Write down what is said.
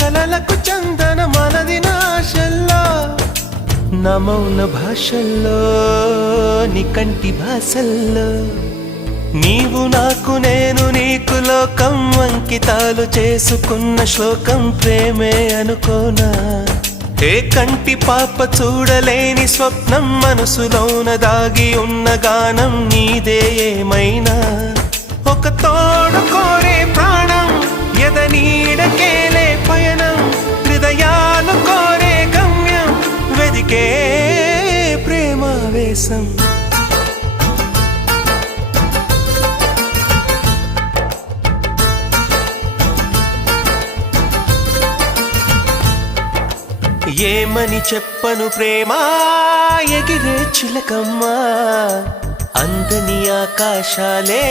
కలలకు చందన మనది నాశల్లో నా మౌన భాషల్లో నీ కంటి భాషల్లో నీవు నాకు నేను నీకు లోకం అంకితాలు చేసుకున్న శ్లోకం ప్రేమే అనుకోనా ఏ కంటి పాప చూడలేని స్వప్నం మనసులోన దాగి ఉన్న గానం నీదే ఏమైనా ఒక తోడు కోరే ప్రాణం ఎదనీడకేలే పయనం హృదయాలు కోరే గమ్యం వెదికే ప్రేమావేశం ఏమని చెప్పను ప్రేమా ఎగిరే చిలకమ్మా అందని ఆకాశాలే